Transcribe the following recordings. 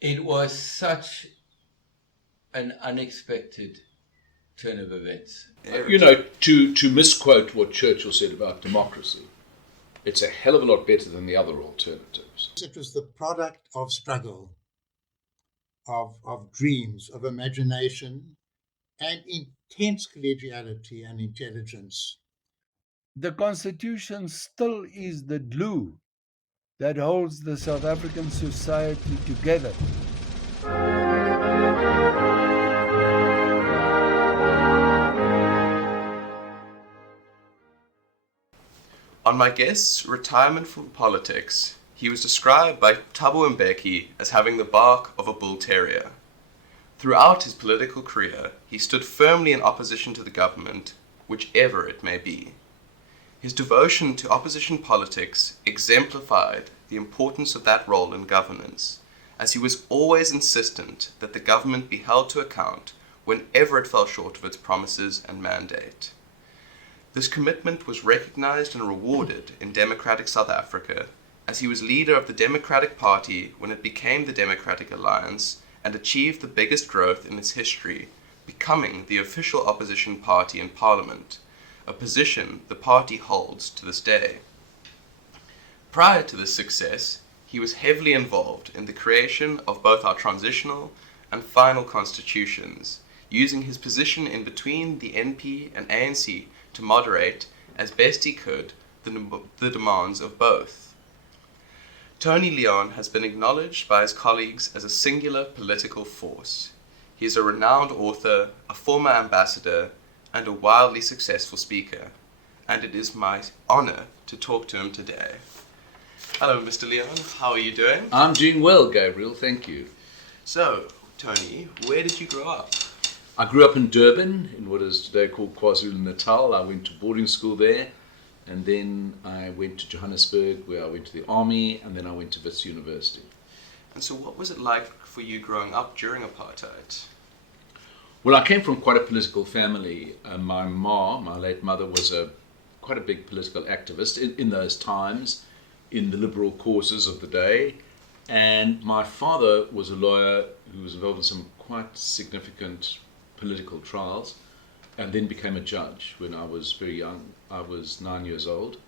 It was such an unexpected turn of events. To misquote what Churchill said about democracy, it's a hell of a lot better than the other alternatives. It was the product of struggle, of dreams, of imagination, and intense collegiality and intelligence. The Constitution still is the glue that holds the South African society together. On my guest's retirement from politics, he was described by Thabo Mbeki as having the bark of a bull terrier. Throughout his political career, he stood firmly in opposition to the government, whichever it may be. His devotion to opposition politics exemplified the importance of that role in governance, as he was always insistent that the government be held to account whenever it fell short of its promises and mandate. This commitment was recognized and rewarded in democratic South Africa, as he was leader of the Democratic Party when it became the Democratic Alliance and achieved the biggest growth in its history, becoming the official opposition party in Parliament, a position the party holds to this day. Prior to this success, he was heavily involved in the creation of both our transitional and final constitutions, using his position in between the NP and ANC to moderate, as best he could, the demands of both. Tony Leon has been acknowledged by his colleagues as a singular political force. He is a renowned author, a former ambassador, and a wildly successful speaker, and it is my honor to talk to him today. Hello, Mr. Leon. How are you doing? I'm doing well, Gabriel. Thank you. So, Tony, where did you grow up? I grew up in Durban, in what is today called KwaZulu-Natal. I went to boarding school there, and then I went to Johannesburg, where I went to the army, and then I went to Wits University. And so what was it like for you growing up during apartheid? Well, I came from quite a political family. My late mother, was quite a big political activist in those times, in the liberal causes of the day. And my father was a lawyer who was involved in some quite significant political trials, and then became a judge when I was very young. I was 9 years old.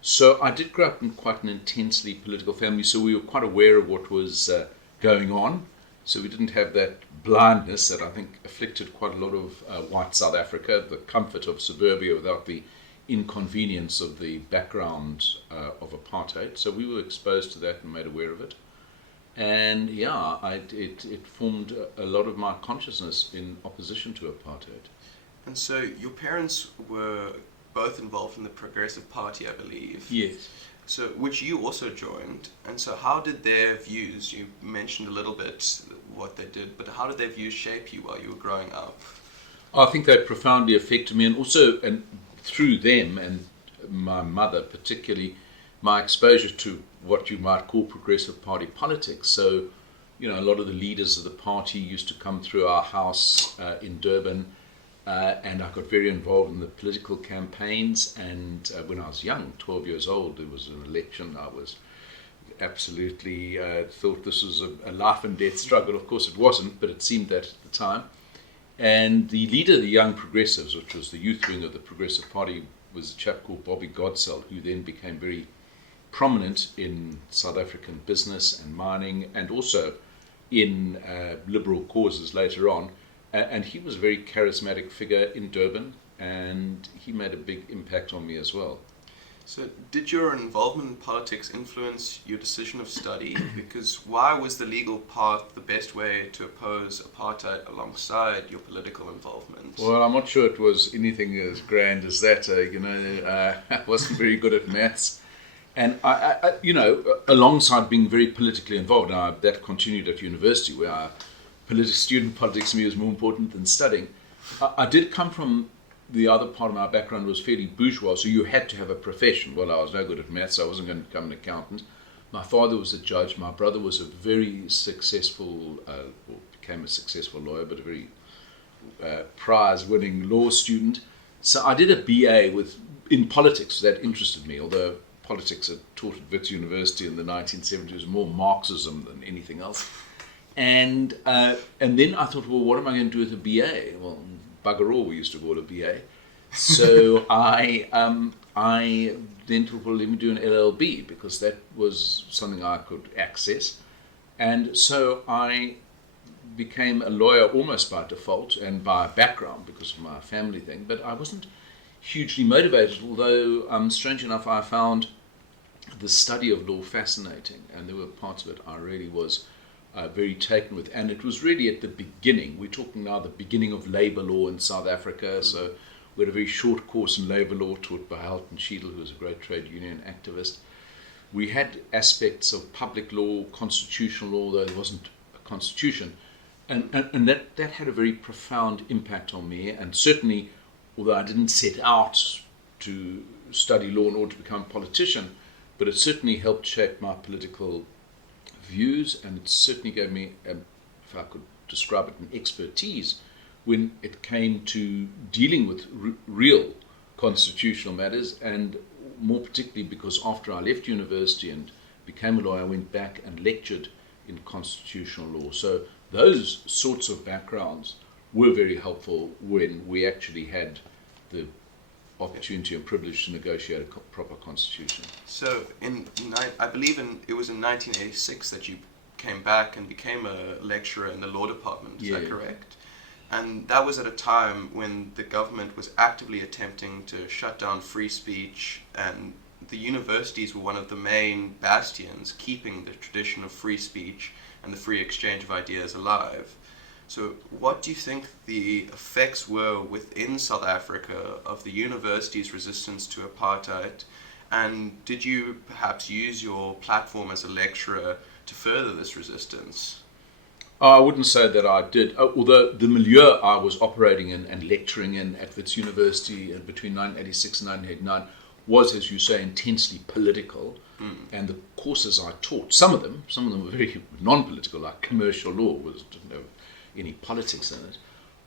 So I did grow up in quite an intensely political family, so we were quite aware of what was going on. So we didn't have that blindness that I think afflicted quite a lot of white South Africa, the comfort of suburbia without the inconvenience of the background of apartheid. So we were exposed to that and made aware of it. And yeah, it formed a lot of my consciousness in opposition to apartheid. And so your parents were both involved in the Progressive Party, I believe. Yes. So, which you also joined. And so how did their views, you mentioned a little bit what they did, but how did their views shape you while you were growing up? I think they profoundly affected me, and also, and through them and my mother particularly, my exposure to what you might call Progressive Party politics. So, a lot of the leaders of the party used to come through our house in Durban, and I got very involved in the political campaigns. And when I was young, 12 years old, there was an election. I was absolutely thought this was a life and death struggle. Of course it wasn't, but it seemed that at the time. And the leader of the Young Progressives, which was the youth wing of the Progressive Party, was a chap called Bobby Godsell, who then became very prominent in South African business and mining, and also in liberal causes later on. And he was a very charismatic figure in Durban, and he made a big impact on me as well. So did your involvement in politics influence your decision of study? Because why was the legal path the best way to oppose apartheid alongside your political involvement? Well, I'm not sure it was anything as grand as that. I wasn't very good at maths. And, I alongside being very politically involved, now that continued at university, where student politics to me was more important than studying. I did come from, the other part of my background was fairly bourgeois, so you had to have a profession. Well, I was no good at maths, so I wasn't going to become an accountant. My father was a judge. My brother was a very successful, became a successful lawyer, but a very prize-winning law student. So I did a BA in politics. That interested me, although politics I taught at Wits University in the 1970s was more Marxism than anything else. And then I thought, well, what am I going to do with a BA? Well, bugger all, we used to call it a BA. So I then thought, well, let me do an LLB, because that was something I could access. And so I became a lawyer almost by default and by background because of my family thing, but I wasn't hugely motivated, although strange enough I found the study of law fascinating, and there were parts of it I really was very taken with. And it was really at the beginning. We're talking now the beginning of labour law in South Africa. So we had a very short course in labour law taught by Helen Suzman, who was a great trade union activist. We had aspects of public law, constitutional law, though there wasn't a constitution. And that had a very profound impact on me. And certainly, although I didn't set out to study law in order to become a politician, but it certainly helped shape my political views, and it certainly gave me, if I could describe it, an expertise when it came to dealing with real constitutional matters, and more particularly because after I left university and became a lawyer, I went back and lectured in constitutional law. So those sorts of backgrounds were very helpful when we actually had the opportunity and privilege to negotiate a proper constitution. So I believe it was in 1986 that you came back and became a lecturer in the law department, is that correct? And that was at a time when the government was actively attempting to shut down free speech, and the universities were one of the main bastions keeping the tradition of free speech and the free exchange of ideas alive. So what do you think the effects were within South Africa of the university's resistance to apartheid? And did you perhaps use your platform as a lecturer to further this resistance? I wouldn't say that I did, although the milieu I was operating in and lecturing in at Wits University between 1986 and 1989 was, as you say, intensely political. And the courses I taught, some of them were very non-political, like commercial law, didn't have any politics in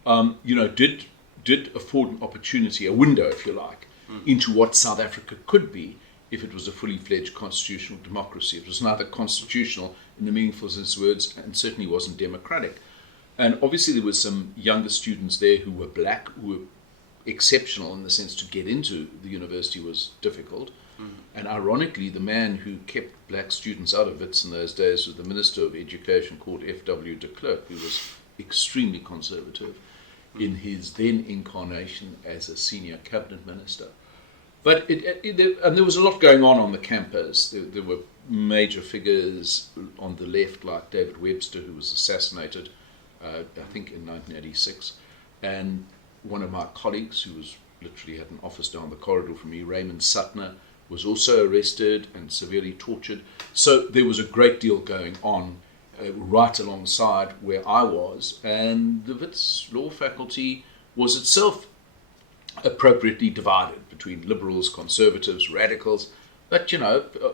it, did afford an opportunity, a window, if you like, into what South Africa could be if it was a fully fledged constitutional democracy. It was neither constitutional in the meaningful sense of words, and certainly wasn't democratic. And obviously there were some younger students there who were black, who were exceptional in the sense to get into the university was difficult. And ironically, the man who kept black students out of Wits in those days was the Minister of Education, called F.W. de Klerk, who was extremely conservative in his then incarnation as a senior cabinet minister. But there was a lot going on the campus. There were major figures on the left, like David Webster, who was assassinated, I think in 1986. And one of my colleagues, who was literally had an office down the corridor from me, Raymond Suttner, was also arrested and severely tortured. So there was a great deal going on right alongside where I was, and the Wits law faculty was itself appropriately divided between liberals, conservatives, radicals. But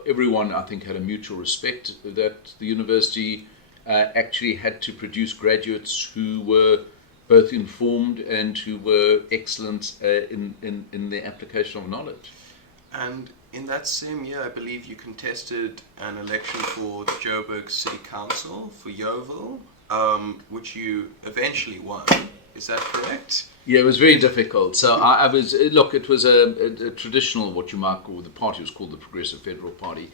everyone, I think, had a mutual respect that the university actually had to produce graduates who were both informed and who were excellent in their application of knowledge. And in that same year, I believe you contested an election for the Joburg City Council for Yeoville, which you eventually won. Is that correct? Yeah, it was very difficult. So it was a traditional, what you might call, the party was called the Progressive Federal Party.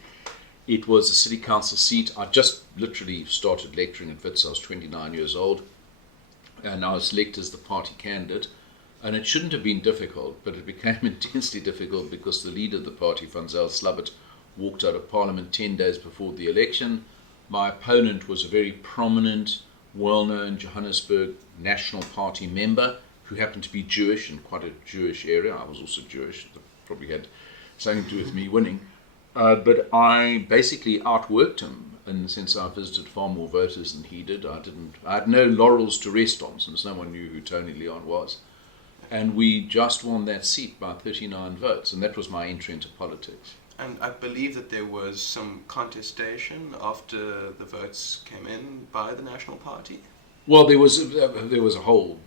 It was a city council seat. I just literally started lecturing at Wits. I was 29 years old, and I was elected as the party candidate. And it shouldn't have been difficult, but it became intensely difficult because the leader of the party, Van Zyl Slabbert, walked out of Parliament 10 days before the election. My opponent was a very prominent, well-known Johannesburg National Party member who happened to be Jewish in quite a Jewish area. I was also Jewish. That probably had something to do with me winning. But I basically outworked him in the sense I visited far more voters than he did. I had no laurels to rest on since no one knew who Tony Leon was. And we just won that seat by 39 votes, and that was my entry into politics. And I believe that there was some contestation after the votes came in by the National Party? Well, there was a whole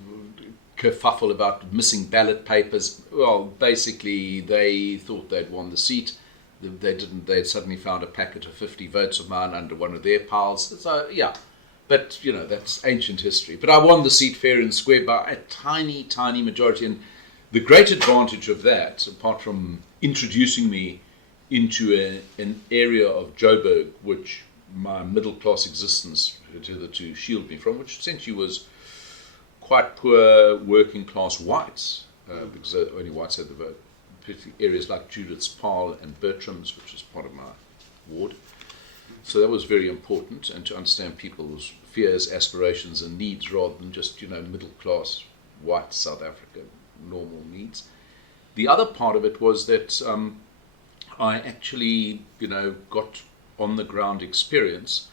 kerfuffle about missing ballot papers. Well, basically, they thought they'd won the seat. They didn't. They had suddenly found a packet of 50 votes of mine under one of their piles. So, yeah, But, you know, that's ancient history. But I won the seat fair and square by a tiny, tiny majority. And the great advantage of that, apart from introducing me into an area of Joburg, which my middle-class existence had hitherto shielded me from, which essentially was quite poor working-class whites, because only whites had the vote, particularly areas like Judith's Paarl and Bertram's, which is part of my ward. So that was very important, and to understand people's fears, aspirations, and needs rather than just, you know, middle-class white South African normal needs. The other part of it was that I actually, you know, got on-the-ground experience,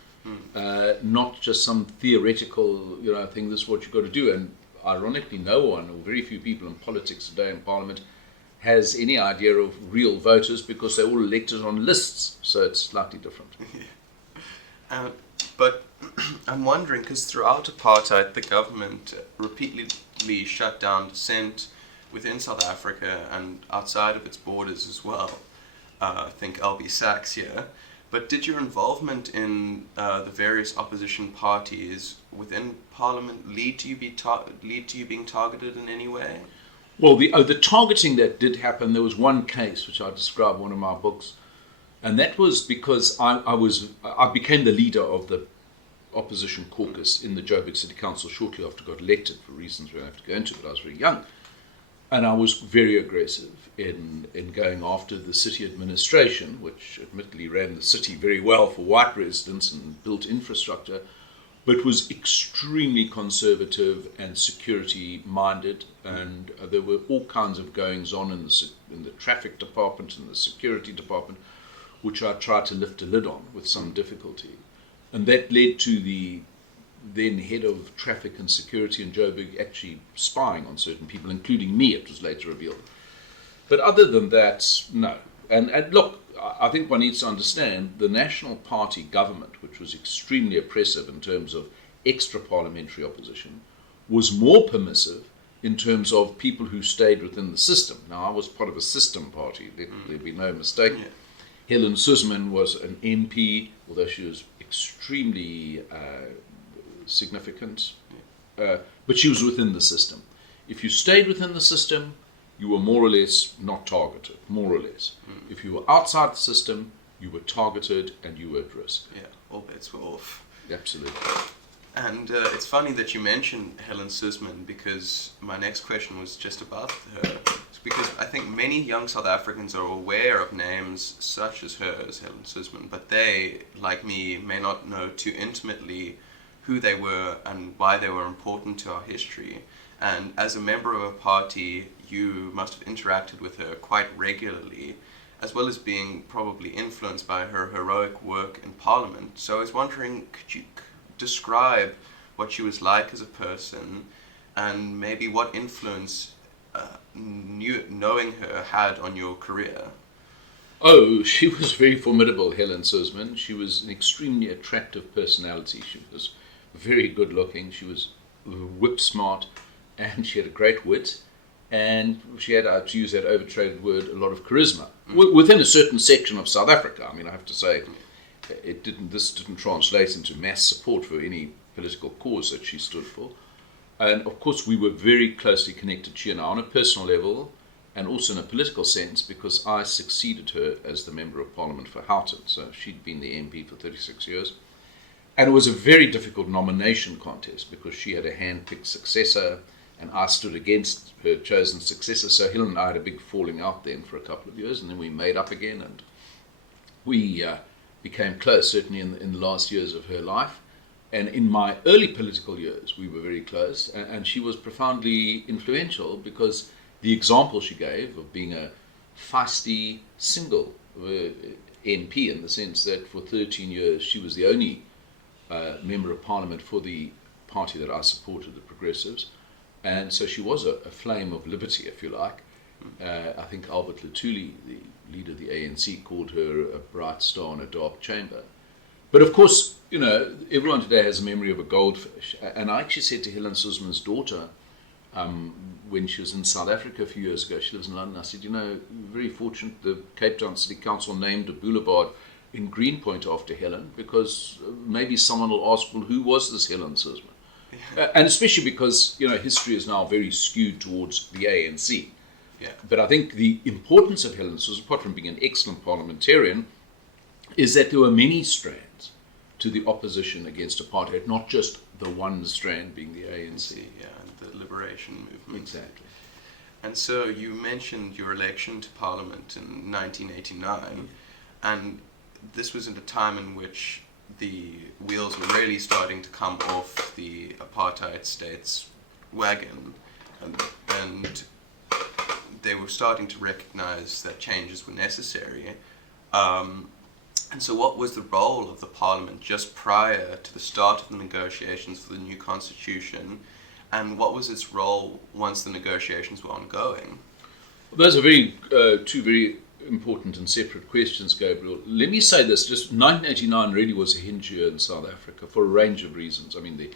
not just some theoretical, you know, thing, this is what you've got to do. And ironically, no one, or very few people in politics today in Parliament, has any idea of real voters because they're all elected on lists, so it's slightly different. But I'm wondering, because throughout apartheid, the government repeatedly shut down dissent within South Africa and outside of its borders as well. I think LB Sachs here. But did your involvement in the various opposition parties within Parliament lead to you being targeted in any way? Well, the targeting that did happen, there was one case which I describe in one of my books, and that was because I became the leader of the opposition caucus in the Joburg City Council shortly after I got elected, for reasons we don't have to go into, but I was very young. And I was very aggressive in going after the city administration, which admittedly ran the city very well for white residents and built infrastructure, but was extremely conservative and security-minded, and there were all kinds of goings-on in the traffic department and the security department, which I tried to lift a lid on with some difficulty. And that led to the then head of traffic and security in Joburg actually spying on certain people, including me, it was later revealed. But other than that, no. And look, I think one needs to understand the National Party government, which was extremely oppressive in terms of extra-parliamentary opposition, was more permissive in terms of people who stayed within the system. Now, I was part of a system party, there'd be no mistake. Yeah. Helen Suzman was an MP, although she was extremely significant, but she was within the system. If you stayed within the system, you were more or less not targeted, more or less. If you were outside the system, you were targeted and you were at risk. Yeah, all bets were off. Absolutely. And it's funny that you mentioned Helen Suzman, because my next question was just about her. It's because I think many young South Africans are aware of names such as hers, Helen Suzman, but they, like me, may not know too intimately who they were and why they were important to our history. And as a member of a party, you must have interacted with her quite regularly, as well as being probably influenced by her heroic work in Parliament. So I was wondering, could you describe what she was like as a person, and maybe what influence knowing her had on your career? Oh, she was very formidable, Helen Suzman. She was an extremely attractive personality. She was very good looking. She was whip smart, and she had a great wit. And she had, to use that overtraded word, a lot of charisma within a certain section of South Africa. I mean, I have to say, this didn't translate into mass support for any political cause that she stood for. And of course, we were very closely connected, she and I, on a personal level, and also in a political sense, because I succeeded her as the Member of Parliament for Houghton. So she'd been the MP for 36 years. And it was a very difficult nomination contest because she had a hand-picked successor, and I stood against her chosen successor. So Helen and I had a big falling out then for a couple of years, and then we made up again, and we became close, certainly in the last years of her life. And in my early political years, we were very close, and she was profoundly influential because the example she gave of being a feisty single MP, in the sense that for 13 years she was the only Member of Parliament for the party that I supported, the Progressives. And so she was a flame of liberty, if you like. I think Albert Lutuli, the leader of the ANC, called her a bright star in a dark chamber. But of course, you know, everyone today has a memory of a goldfish. And I actually said to Helen Suzman's daughter, when she was in South Africa a few years ago, she lives in London, I said, you know, very fortunate, the Cape Town City Council named a boulevard in Greenpoint after Helen, because maybe someone will ask, well, who was this Helen Suzman? And especially because, history is now very skewed towards the ANC. Yeah. But I think the importance of Helen Suzman, apart from being an excellent parliamentarian, is that there were many strands to the opposition against apartheid, not just the one strand being the ANC. Yeah, and the liberation movement. Exactly. And so you mentioned your election to Parliament in 1989, and this was at a time in which the wheels were really starting to come off the apartheid state's wagon, and they were starting to recognize that changes were necessary. And so what was the role of the Parliament just prior to the start of the negotiations for the new constitution, and what was its role once the negotiations were ongoing? Those are two very important and separate questions, Gabriel. Let me say this, just 1989 really was a hinge year in South Africa for a range of reasons. I mean, the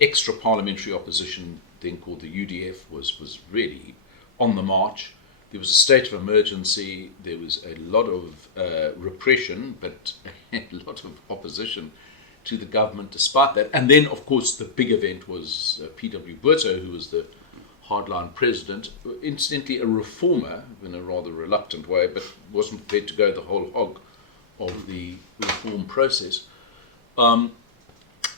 extra parliamentary opposition, then called the UDF, was really on the march. There was a state of emergency, there was a lot of repression, but a lot of opposition to the government despite that. And then, of course, the big event was P.W. Botha, who was the hardline president, incidentally a reformer in a rather reluctant way, but wasn't prepared to go the whole hog of the reform process.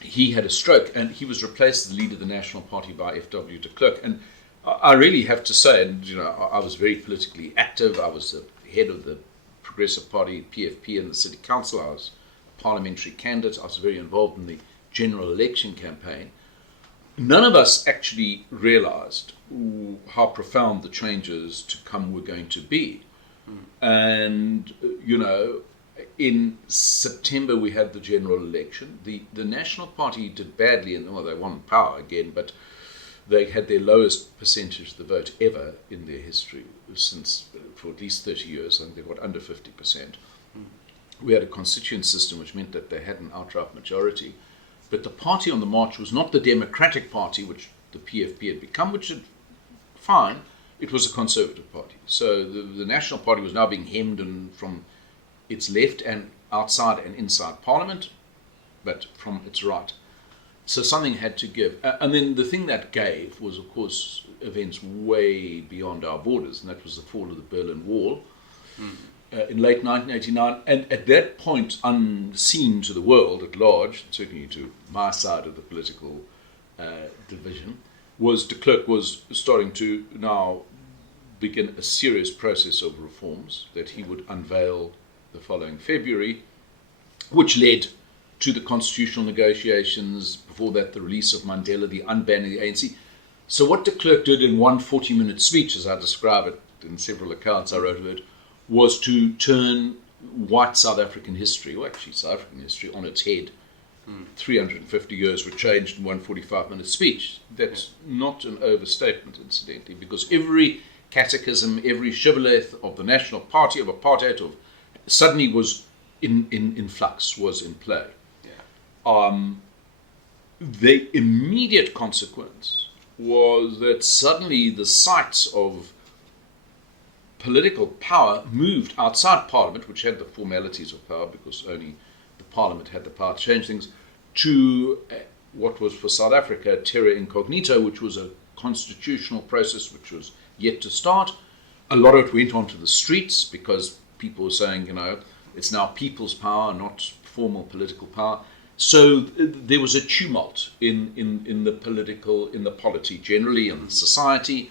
He had a stroke, and he was replaced as the leader of the National Party by F.W. de Klerk. And I really have to say, and I was very politically active. I was the head of the Progressive Party, PFP, in the City Council. I was a parliamentary candidate. I was very involved in the general election campaign. None of us actually realized how profound the changes to come were going to be. And, in September we had the general election. The National Party did badly, and they won power again, but they had their lowest percentage of the vote ever in their history for at least 30 years. I think they got under 50%. We had a constituent system which meant that they had an outright majority. But the party on the march was not the Democratic Party, which the PFP had become, which is fine. It was a conservative party. So the National Party was now being hemmed in from its left and outside and inside Parliament, but from its right. So something had to give. And then the thing that gave was, of course, events way beyond our borders, and that was the fall of the Berlin Wall in late 1989. And at that point, unseen to the world at large, certainly to my side of the political division, was de Klerk was starting to now begin a serious process of reforms that he would unveil the following February, which led to the constitutional negotiations, before that the release of Mandela, the unbanning of the ANC. So what de Klerk did in one 40-minute speech, as I describe it in several accounts I wrote of it, was to turn white South African history, or actually South African history, on its head. 350 years were changed in one 45-minute speech. That's not an overstatement, incidentally, because every catechism, every shibboleth of the National Party, of apartheid, suddenly was in flux, was in play. The immediate consequence was that suddenly the sites of political power moved outside Parliament, which had the formalities of power because only the Parliament had the power to change things, to what was for South Africa terra incognita, which was a constitutional process which was yet to start. A lot of it went onto the streets because people were saying, it's now people's power, not formal political power. So there was a tumult in the polity generally, in society,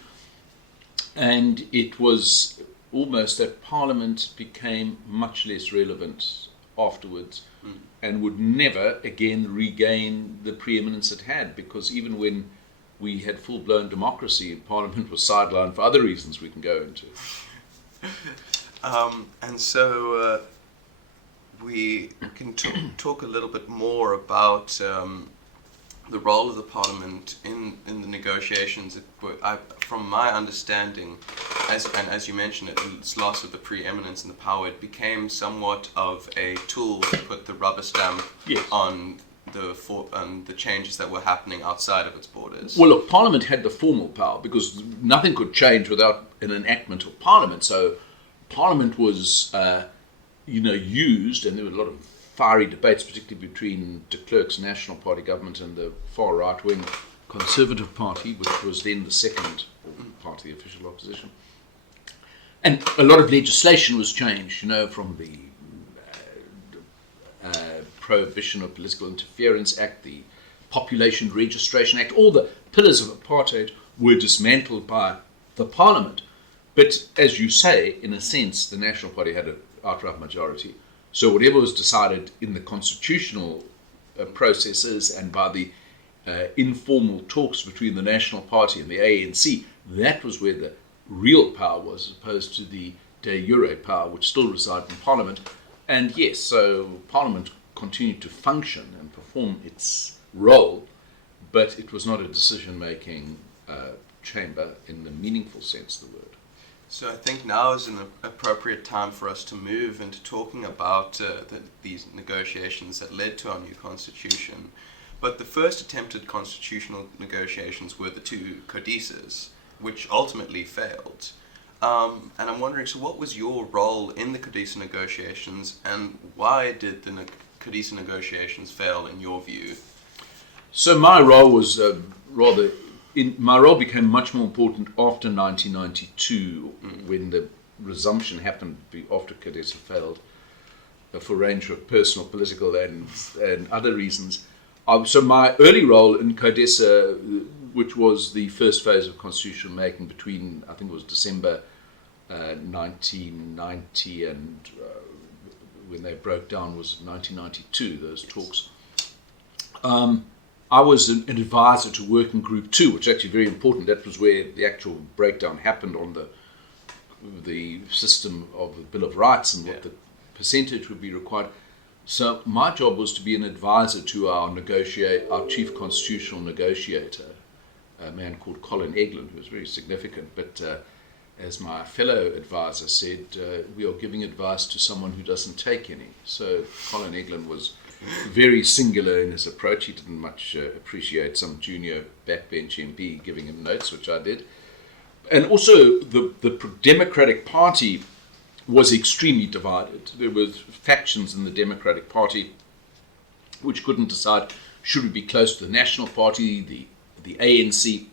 and it was almost that Parliament became much less relevant afterwards and would never again regain the preeminence it had, because even when we had full-blown democracy, Parliament was sidelined for other reasons we can go into. And so we can talk a little bit more about the role of the Parliament in the negotiations. From my understanding, as you mentioned, its loss of the preeminence and the power, it became somewhat of a tool to put the rubber stamp on the changes that were happening outside of its borders. Well, look, Parliament had the formal power because nothing could change without an enactment of Parliament. So Parliament was used, and there were a lot of fiery debates, particularly between de Klerk's National Party government and the far right-wing Conservative Party, which was then the second party, the official opposition. And a lot of legislation was changed, from the Prohibition of Political Interference Act, the Population Registration Act. All the pillars of apartheid were dismantled by the parliament. But as you say, in a sense, the National Party had an outright majority. So whatever was decided in the constitutional processes and by the informal talks between the National Party and the ANC, that was where the real power was, as opposed to the de jure power, which still resided in Parliament. And yes, so Parliament continued to function and perform its role, but it was not a decision-making chamber in the meaningful sense of the word. So I think now is an appropriate time for us to move into talking about these negotiations that led to our new constitution. But the first attempted constitutional negotiations were the two codices, which ultimately failed. And I'm wondering, so what was your role in the codice negotiations, and why did the codice negotiations fail in your view? So my role was my role became much more important after 1992, when the resumption happened after Codesa failed, for a range of personal, political, and other reasons. So my early role in Codesa, which was the first phase of constitutional making between, I think it was December 1990 and when they broke down was 1992, those talks. I was an advisor to Working Group 2, which is actually very important. That was where the actual breakdown happened on the system of the Bill of Rights and what the percentage would be required. So my job was to be an advisor to our chief constitutional negotiator, a man called Colin Eglin, who was very significant. But as my fellow advisor said, we are giving advice to someone who doesn't take any. So Colin Eglin was very singular in his approach. He didn't much appreciate some junior backbench MP giving him notes, which I did. And also the Democratic Party was extremely divided. There were factions in the Democratic Party which couldn't decide, should we be close to the National Party, the ANC,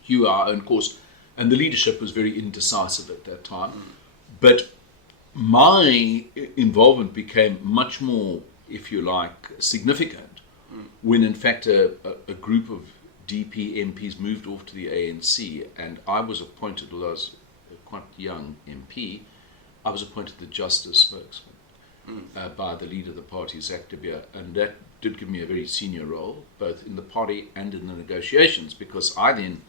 hew our own course, and the leadership was very indecisive at that time. But my involvement became much more, if you like, significant when in fact a group of DP MPs moved off to the ANC, and I was appointed, although I was a quite young MP, I was appointed the Justice spokesman by the leader of the party, Zach de Beer, and that did give me a very senior role, both in the party and in the negotiations, because I then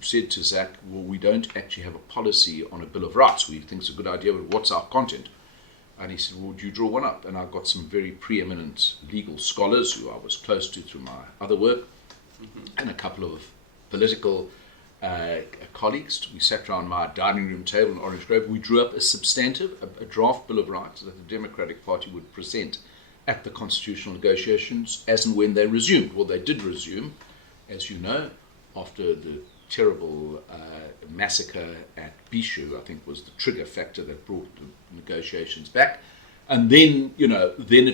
said to Zach, well, we don't actually have a policy on a Bill of Rights. We think it's a good idea, but what's our content? And he said, well, would you draw one up? And I got some very preeminent legal scholars who I was close to through my other work, and a couple of political colleagues. We sat around my dining room table in Orange Grove. We drew up a substantive, a draft Bill of Rights that the Democratic Party would present at the constitutional negotiations as and when they resumed. Well, they did resume, as you know, after the terrible massacre at Bishu, I think, was the trigger factor that brought the negotiations back. And then, then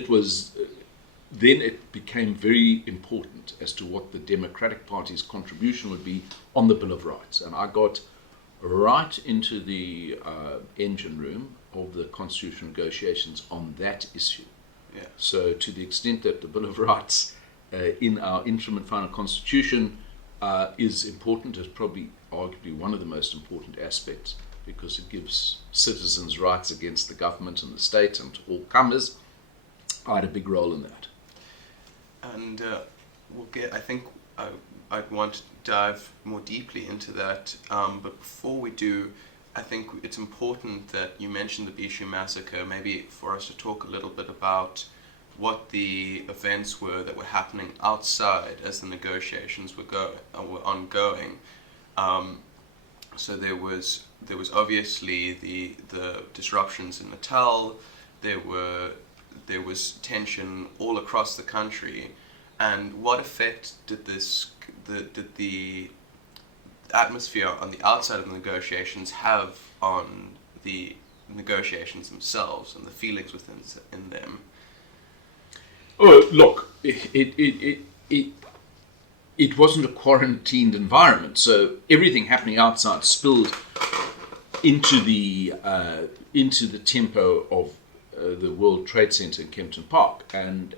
it became very important as to what the Democratic Party's contribution would be on the Bill of Rights. And I got right into the engine room of the constitutional negotiations on that issue. Yeah. So to the extent that the Bill of Rights in our interim and final constitution is important, is probably arguably one of the most important aspects, because it gives citizens rights against the government and the state and all comers. I had a big role in that. And I think I'd want to dive more deeply into that, but before we do, I think it's important that you mentioned the Bishu massacre, maybe for us to talk a little bit about what the events were that were happening outside as the negotiations were ongoing. So there was obviously the disruptions in Natal. There was tension all across the country, and what effect did the atmosphere on the outside of the negotiations have on the negotiations themselves and the feelings within in them? Oh, look, it wasn't a quarantined environment, so everything happening outside spilled into the tempo of the World Trade Center in Kempton Park, and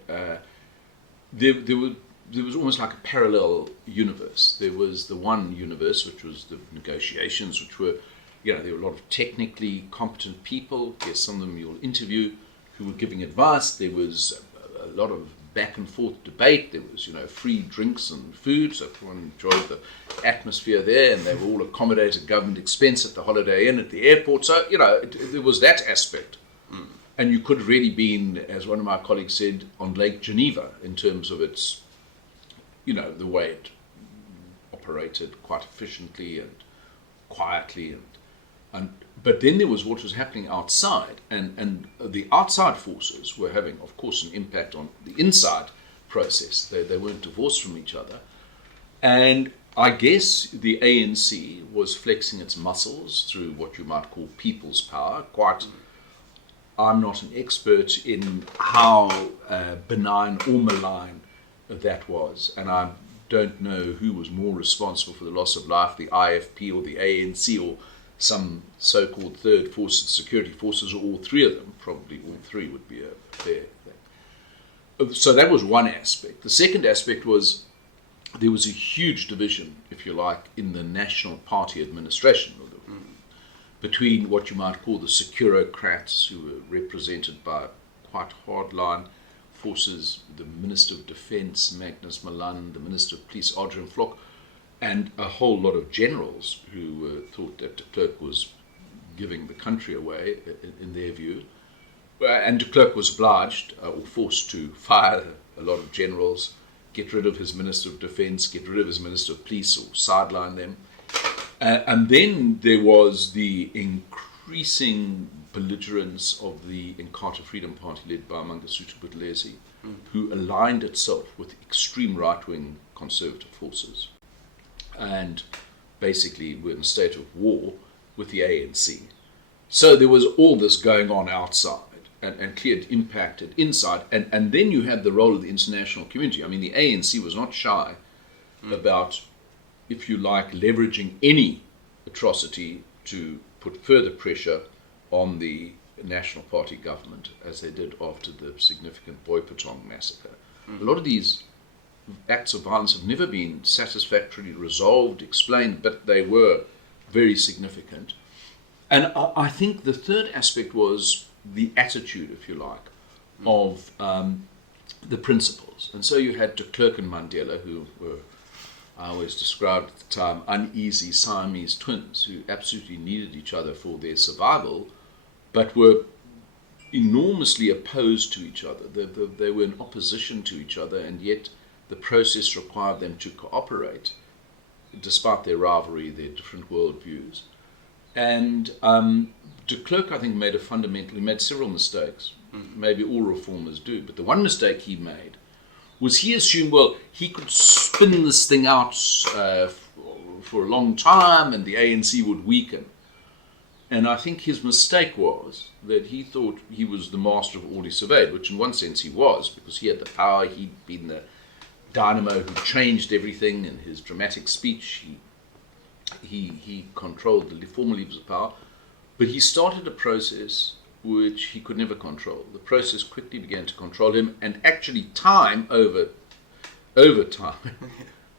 there was almost like a parallel universe. There was the one universe, which was the negotiations, which were, there were a lot of technically competent people. Yes, some of them you'll interview who were giving advice. There was a lot of back and forth debate. There was, free drinks and food, so everyone enjoyed the atmosphere there, and they were all accommodated government expense at the Holiday Inn at the airport. So, there was that aspect. And you could have really been, as one of my colleagues said, on Lake Geneva in terms of its, the way it operated quite efficiently and quietly. But then there was what was happening outside, and the outside forces were having, of course, an impact on the inside process. They weren't divorced from each other. And I guess the ANC was flexing its muscles through what you might call people's power. I'm not an expert in how benign or malign that was, and I don't know who was more responsible for the loss of life, the IFP or the ANC or some so-called third force, security forces, or all three of them. Probably all three would be a fair thing. So that was one aspect. The second aspect was there was a huge division, if you like, in the National Party administration, between what you might call the securocrats, who were represented by quite hardline forces, the Minister of Defence, Magnus Malan, the Minister of Police, Adrian Vlok, and a whole lot of generals who thought that de Klerk was giving the country away, in their view. And de Klerk was obliged or forced to fire a lot of generals, get rid of his Minister of Defence, get rid of his Minister of Police, or sideline them. And then there was the increasing belligerence of the Inkatha Freedom Party led by Mangosuthu Buthelezi, who aligned itself with extreme right-wing conservative forces and basically were in a state of war with the ANC. So there was all this going on outside and clearly it impacted inside. And then you had the role of the international community. I mean, the ANC was not shy about, if you like, leveraging any atrocity to put further pressure on the National Party government, as they did after the significant Boy Patong massacre. A lot of these acts of violence have never been satisfactorily resolved, explained, but they were very significant. And I think the third aspect was the attitude, if you like, of the principles. And so you had de Klerk and Mandela, who were, I always described at the time, uneasy Siamese twins who absolutely needed each other for their survival, but were enormously opposed to each other. They were in opposition to each other, and yet the process required them to cooperate, despite their rivalry, their different worldviews. And de Klerk, I think, he made several mistakes. Maybe all reformers do, but the one mistake he made was he assumed, well, he could spin this thing out for a long time and the ANC would weaken. And I think his mistake was that he thought he was the master of all he surveyed, which in one sense he was, because he had the power. He'd been the dynamo who changed everything in his dramatic speech. He controlled the former levers of power, but he started a process which he could never control. The process quickly began to control him, and actually over time,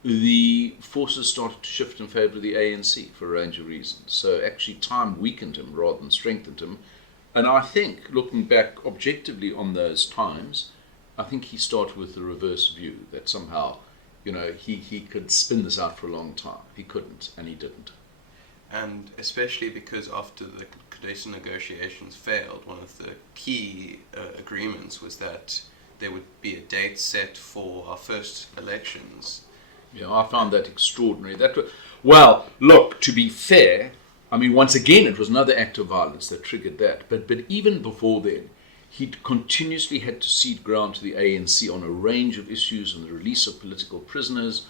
the forces started to shift in favor of the ANC for a range of reasons. So actually time weakened him rather than strengthened him. And I think, looking back objectively on those times, I think he started with the reverse view, that somehow, he could spin this out for a long time. He couldn't, and he didn't. And especially because after the Cadeta negotiations failed, one of the key agreements was that there would be a date set for our first elections. Yeah, I found that extraordinary. Well, look, to be fair, I mean, once again, it was another act of violence that triggered that. But even before then, he'd continuously had to cede ground to the ANC on a range of issues, on the release of political prisoners,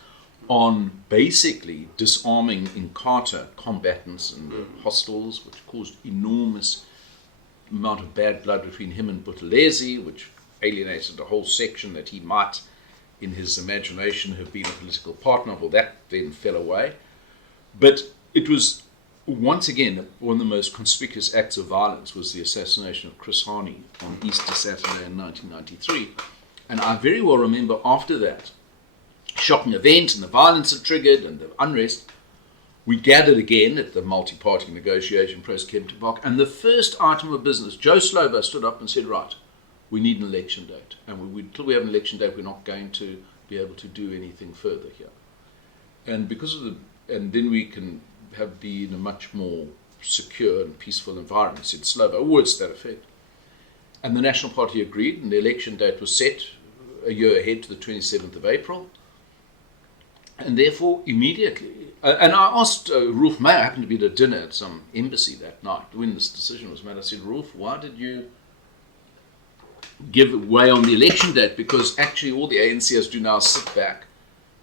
on basically disarming Inkatha combatants and hostiles, which caused enormous amount of bad blood between him and Buthelezi, which alienated a whole section that he might, in his imagination, have been a political partner. Well, that then fell away. But it was, once again, one of the most conspicuous acts of violence was the assassination of Chris Hani on Easter Saturday in 1993. And I very well remember after that shocking event and the violence it triggered and the unrest, we gathered again at the multi-party negotiation process, Kempton Park, and the first item of business, Joe Slovo stood up and said, right, we need an election date. And until we have an election date, we're not going to be able to do anything further here. And because of and then we can be in a much more secure and peaceful environment, said Slovo, words to that effect. And the National Party agreed, and the election date was set a year ahead to the 27th of April. And therefore, immediately, and I asked Rolf Meyer, happened to be at a dinner at some embassy that night when this decision was made. I said, Rolf, why did you give way on the election date? Because actually all the ANC has to do now is sit back,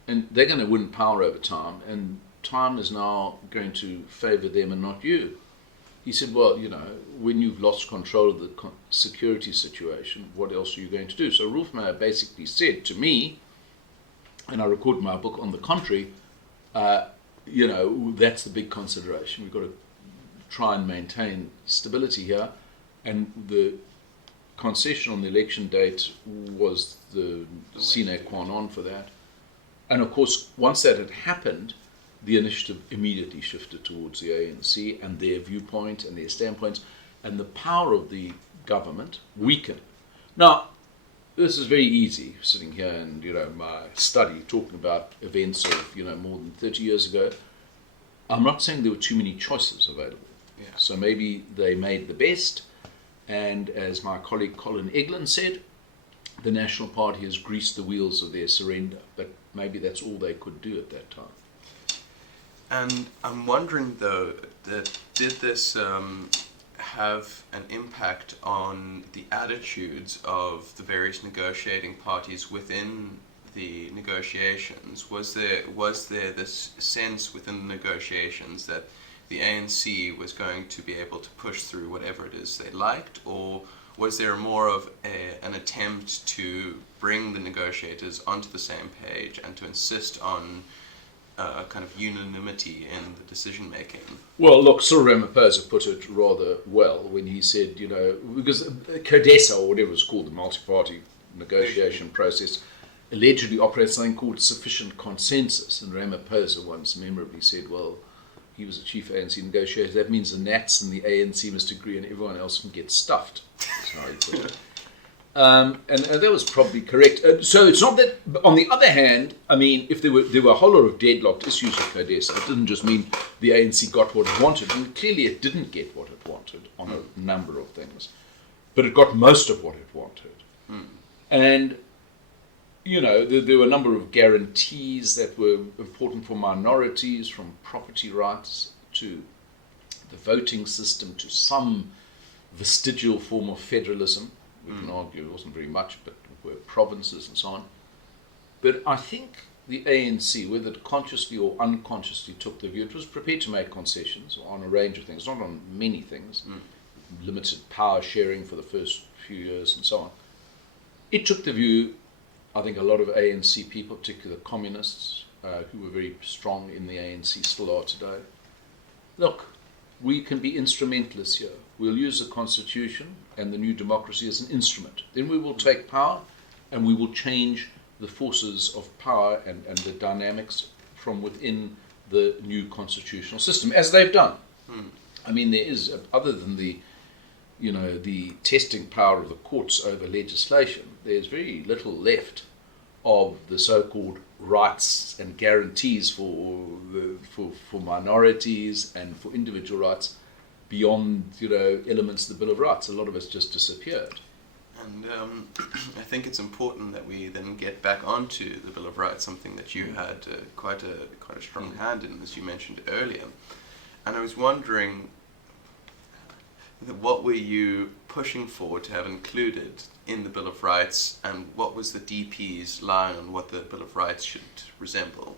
and they're going to win power over time, and time is now going to favour them and not you. He said, well, when you've lost control of the security situation, what else are you going to do? So Rolf Meyer basically said to me, and I record in my book, on the contrary, that's the big consideration. We've got to try and maintain stability here. And the concession on the election date was the sine qua non for that. And of course, once that had happened, the initiative immediately shifted towards the ANC and their viewpoint and their standpoints, and the power of the government weakened. Now, this is very easy, sitting here and, my study, talking about events of, more than 30 years ago. I'm not saying there were too many choices available. Yeah. So maybe they made the best, and as my colleague Colin Eglin said, the National Party has greased the wheels of their surrender, but maybe that's all they could do at that time. And I'm wondering, though, did this have an impact on the attitudes of the various negotiating parties within the negotiations? Was there this sense within the negotiations that the ANC was going to be able to push through whatever it is they liked, or was there more of an attempt to bring the negotiators onto the same page and to insist on kind of unanimity in the decision making? Well, look, Cyril Ramaphosa put it rather well when he said, because CODESA, or whatever it's called, the multi-party negotiation process, allegedly operates something called sufficient consensus. And Ramaphosa once memorably said, well, he was the chief ANC negotiator, that means the Nats and the ANC must agree and everyone else can get stuffed. That's how he put it. And that was probably correct. So it's not that. On the other hand, I mean, if there were a whole lot of deadlocked issues with CODESA, it didn't just mean the ANC got what it wanted, and clearly it didn't get what it wanted on a number of things, but it got most of what it wanted. And there were a number of guarantees that were important for minorities, from property rights to the voting system to some vestigial form of federalism. We can argue it wasn't very much, but were provinces and so on. But I think the ANC, whether it consciously or unconsciously, took the view it was prepared to make concessions on a range of things, not on many things, limited power sharing for the first few years and so on. It took the view, I think a lot of ANC people, particularly the communists, who were very strong in the ANC, still are today. Look, we can be instrumentalists here. We'll use the Constitution and the new democracy as an instrument. Then we will take power and we will change the forces of power and the dynamics from within the new constitutional system, as they've done. I mean, there is, other than the testing power of the courts over legislation, there's very little left of the so-called rights and guarantees for minorities and for individual rights beyond elements of the Bill of Rights. A lot of it's just disappeared. And I think it's important that we then get back onto the Bill of Rights, something that you had quite a strong hand in, as you mentioned earlier. And I was wondering, what were you pushing for to have included in the Bill of Rights, and what was the DP's line on what the Bill of Rights should resemble?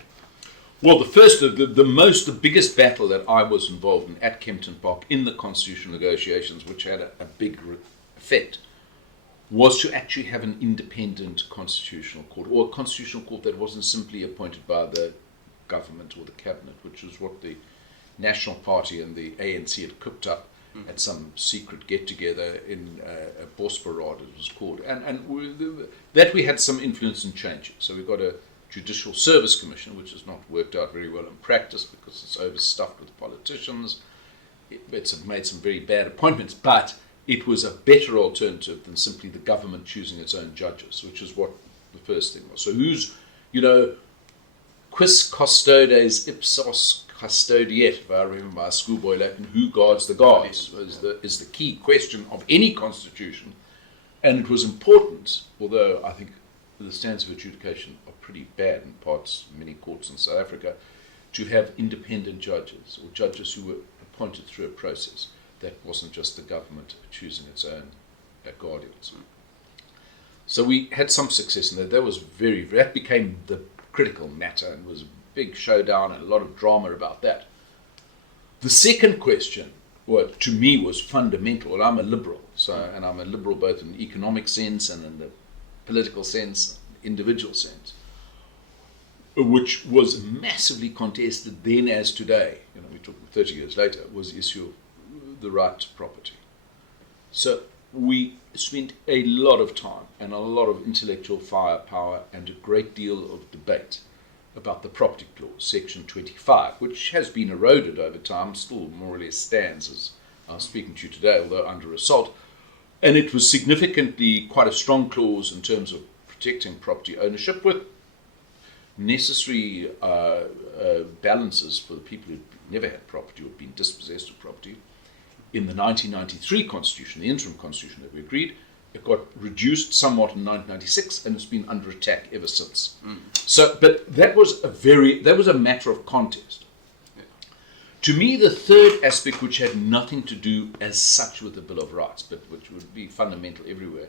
Well, the biggest battle that I was involved in at Kempton Park in the constitutional negotiations, which had a big effect, was to actually have an independent constitutional court, or a constitutional court that wasn't simply appointed by the government or the cabinet, which was what the National Party and the ANC had cooked up at some secret get-together in Bosparad, it was called, that we had some influence in changing. So we got a Judicial Service Commission, which has not worked out very well in practice because it's overstuffed with politicians. It's made some very bad appointments, but it was a better alternative than simply the government choosing its own judges, which is what the first thing was. So who's, quis custodes ipsos custodiet, if I remember my schoolboy Latin, who guards the guards, is the key question of any constitution. And it was important, although I think the standards of adjudication are pretty bad in many courts in South Africa, to have independent judges, or judges who were appointed through a process that wasn't just the government choosing its own guardians. So we had some success in that. That became the critical matter, and was a big showdown and a lot of drama about that. The second question, to me, was fundamental. Well, I'm a liberal, and I'm a liberal both in the economic sense and in the political sense, individual sense, which was massively contested then as today. We're talking 30 years later, was the issue of the right to property. So we spent a lot of time and a lot of intellectual firepower and a great deal of debate about the property clause, section 25, which has been eroded over time, still more or less stands as I'm speaking to you today, although under assault. And it was significantly quite a strong clause in terms of protecting property ownership, with necessary balances for the people who never had property or been dispossessed of property. In the 1993 constitution, the interim constitution that we agreed, it got reduced somewhat in 1996, and it's been under attack ever since. So, but that was a matter of contest. Yeah. To me, the third aspect, which had nothing to do as such with the Bill of Rights, but which would be fundamental everywhere,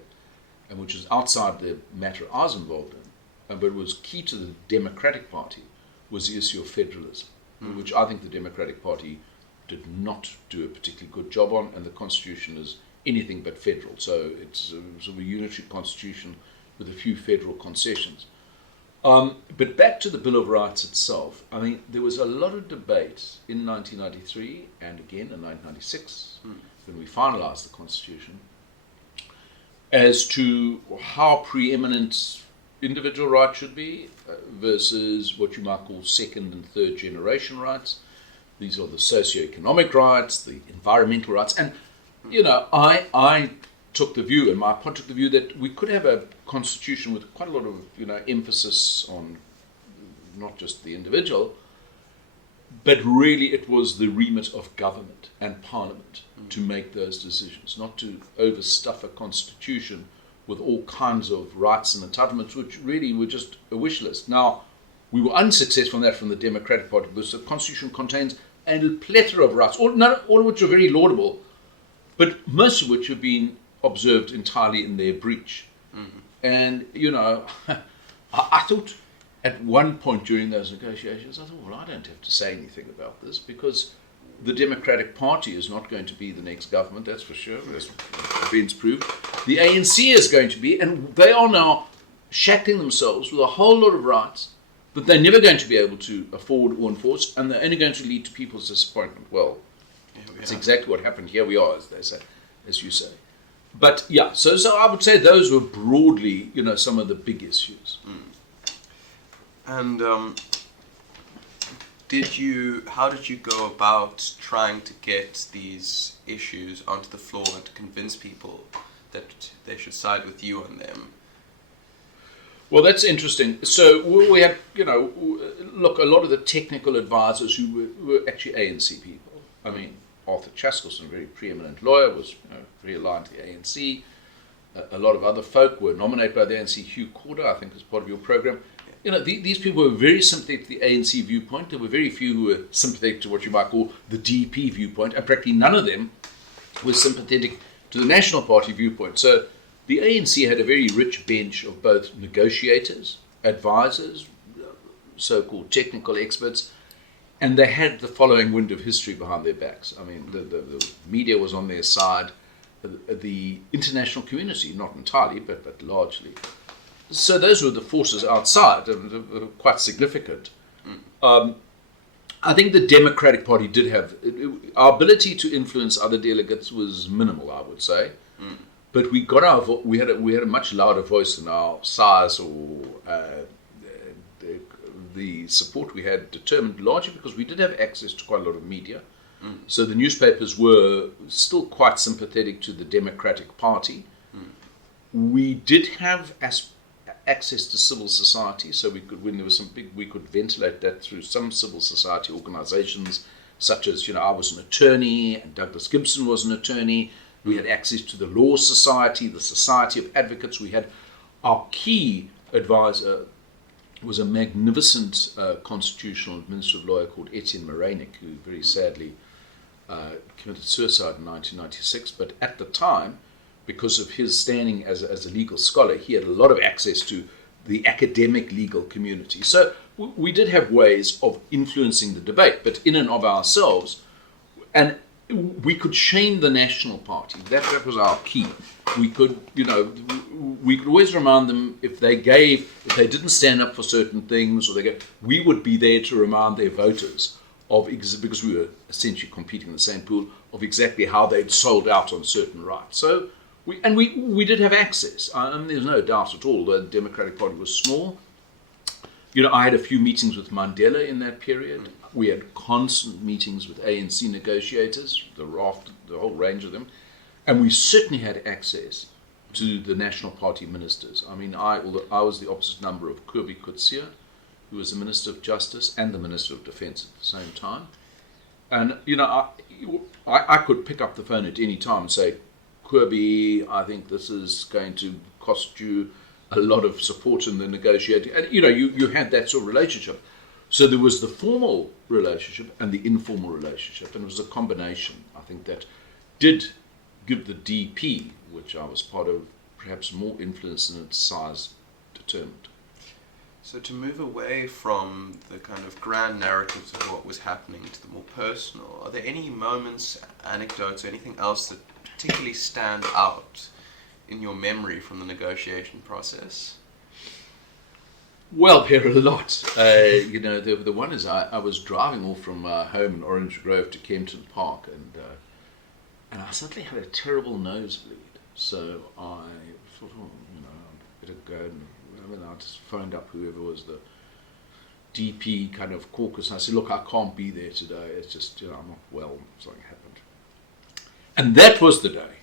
and which is outside the matter I was involved in, but was key to the Democratic Party, was the issue of federalism, which I think the Democratic Party did not do a particularly good job on, and the Constitution is anything but federal. So it's sort of a unitary constitution with a few federal concessions. But back to the Bill of Rights itself, I mean, there was a lot of debate in 1993 and again in 1996, when we finalized the Constitution, as to how preeminent individual rights should be versus what you might call second and third generation rights. These are the socioeconomic rights, the environmental rights. And, I took the view, and my part took the view, that we could have a constitution with quite a lot of, emphasis on not just the individual, but really it was the remit of government and parliament to make those decisions, not to overstuff a constitution with all kinds of rights and entitlements, which really were just a wish list. Now, we were unsuccessful in that from the Democratic Party, because the Constitution contains a plethora of rights, all of which are very laudable, but most of which have been observed entirely in their breach. And, I thought at one point during those negotiations, I thought, well, I don't have to say anything about this, because the Democratic Party is not going to be the next government, that's for sure, as events proved. The ANC is going to be, and they are now shackling themselves with a whole lot of rights that they're never going to be able to afford or enforce, and they're only going to lead to people's disappointment. Well, that's exactly what happened. Here we are, as they say, as you say. But yeah, so I would say those were broadly, some of the big issues. And how did you go about trying to get these issues onto the floor and to convince people that they should side with you on them? Well, that's interesting. So we had, look, a lot of the technical advisors who were actually ANC people. I mean, Arthur Chaskelson, a very preeminent lawyer, was very aligned to the ANC. A lot of other folk were nominated by the ANC. Hugh Corder, I think, as part of your program. These people were very sympathetic to the ANC viewpoint. There were very few who were sympathetic to what you might call the DP viewpoint, and practically none of them were sympathetic to the National Party viewpoint. So the ANC had a very rich bench of both negotiators, advisors, so-called technical experts, and they had the following wind of history behind their backs. I mean, the media was on their side, the international community, not entirely, but largely. So those were the forces outside, quite significant. I think the Democratic Party did have, our ability to influence other delegates was minimal, I would say. But we got we had a much louder voice than our size or the support we had determined, largely because we did have access to quite a lot of media. So the newspapers were still quite sympathetic to the Democratic Party. We did have access to civil society, so we could, when there was some big, we could ventilate that through some civil society organizations, such as, I was an attorney, and Douglas Gibson was an attorney. We had access to the Law Society, the Society of Advocates. We had our key advisor was a magnificent constitutional administrative lawyer called Etienne Morenik, who very sadly committed suicide in 1996. But at the time, because of his standing as a legal scholar, he had a lot of access to the academic legal community. So we did have ways of influencing the debate, but in and of ourselves, and we could shame the National Party. That was our key. We could, we could always remind them if they didn't stand up for certain things, or we would be there to remind their voters because we were essentially competing in the same pool, of exactly how they'd sold out on certain rights. So we did have access. There's no doubt at all the Democratic Party was small. I had a few meetings with Mandela in that period. We had constant meetings with ANC negotiators, the whole range of them. And we certainly had access to the National Party ministers. I mean, I was the opposite number of Kobie Coetzee, who was the Minister of Justice and the Minister of Defence at the same time. And, I could pick up the phone at any time and say, Kobie, I think this is going to cost you a lot of support in the negotiating. And, you had that sort of relationship. So there was the formal relationship and the informal relationship, and it was a combination, I think, that did give the DP, which I was part of, perhaps more influence than its size determined. So to move away from the kind of grand narratives of what was happening to the more personal, are there any moments, anecdotes, or anything else that particularly stand out in your memory from the negotiation process? Well, there are a lot. The one is I was driving off from my home in Orange Grove to Kempton Park, and I suddenly had a terrible nosebleed. So I thought, I'd better go. I just phoned up whoever was the DP kind of caucus, and I said, look, I can't be there today. It's just, I'm not well. Something happened. And that was the day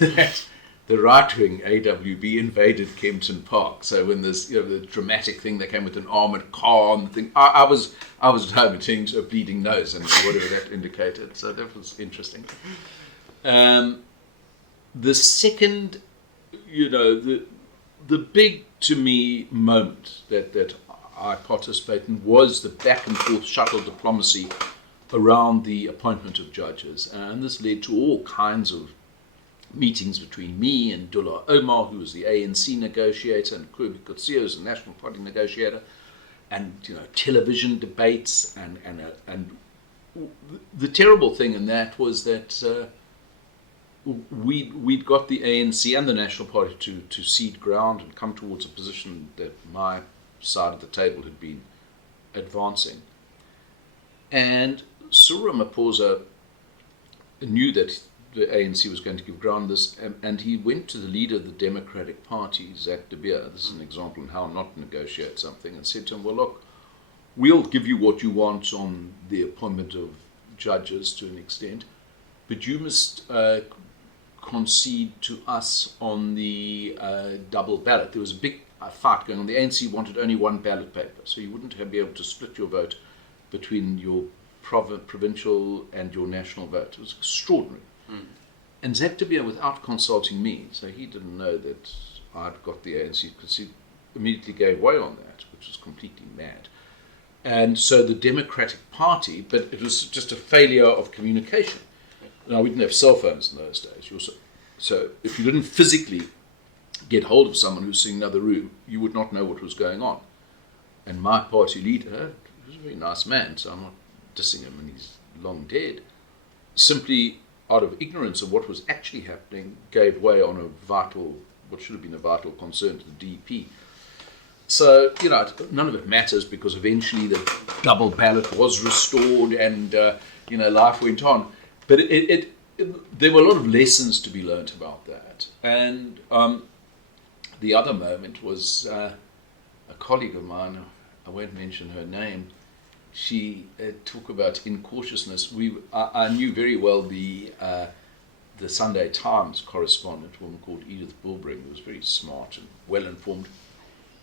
that the right-wing AWB invaded Kempton Park. So when there's the dramatic thing, they came with an armoured car and the thing, I was at home attending to a bleeding nose and whatever that indicated. So that was interesting. The second, the big to me moment that I participated in was the back and forth shuttle diplomacy around the appointment of judges, and this led to all kinds of meetings between me and Dullah Omar, who was the ANC negotiator, and Kobie Coetzee, who was the National Party negotiator, and television debates, and the terrible thing in that was that we'd got the ANC and the National Party to cede ground and come towards a position that my side of the table had been advancing, and Cyril Ramaphosa knew that the ANC was going to give ground this, and he went to the leader of the Democratic Party, Zach de Beer, this is an example of how not to negotiate something, and said to him, well, look, we'll give you what you want on the appointment of judges to an extent, but you must concede to us on the double ballot. There was a big fight going on. The ANC wanted only one ballot paper, so you wouldn't be able to split your vote between your provincial and your national vote. It was extraordinary. And Zach de Beer, without consulting me, so he didn't know that I'd got the ANC, because he immediately gave way on that, which was completely mad. And so the Democratic Party, but it was just a failure of communication. Now, we didn't have cell phones in those days. So if you didn't physically get hold of someone who's sitting in another room, you would not know what was going on. and my party leader, who was a very nice man, so I'm not dissing him, and he's long dead, simply out of ignorance of what was actually happening, gave way on what should have been a vital concern to the DP. So, none of it matters, because eventually the double ballot was restored and, life went on. But there were a lot of lessons to be learnt about that. And the other moment was a colleague of mine, I won't mention her name, she talked about incautiousness. I knew very well the Sunday Times correspondent, a woman called Edith Bulbring, who was very smart and well-informed.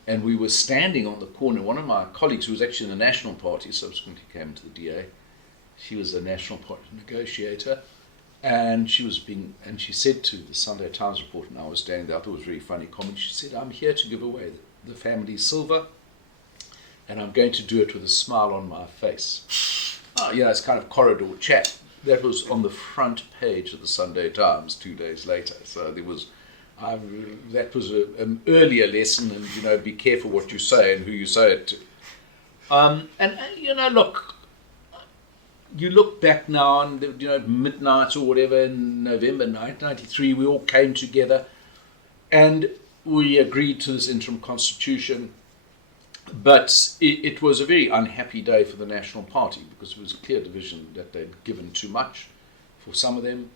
And we were standing on the corner. One of my colleagues, who was actually in the National Party, subsequently came into the DA, she was a National Party negotiator, and she said to the Sunday Times reporter, and I was standing there, I thought it was a very funny comment, she said, "I'm here to give away the family silver, and I'm going to do it with a smile on my face." It's kind of corridor chat. That was on the front page of the Sunday Times 2 days later. So there was, that was an earlier lesson, and be careful what you say and who you say it to. Look, you look back now, and midnight or whatever in November 1993, we all came together, and we agreed to this interim constitution. But it was a very unhappy day for the National Party, because it was a clear division that they'd given too much for some of them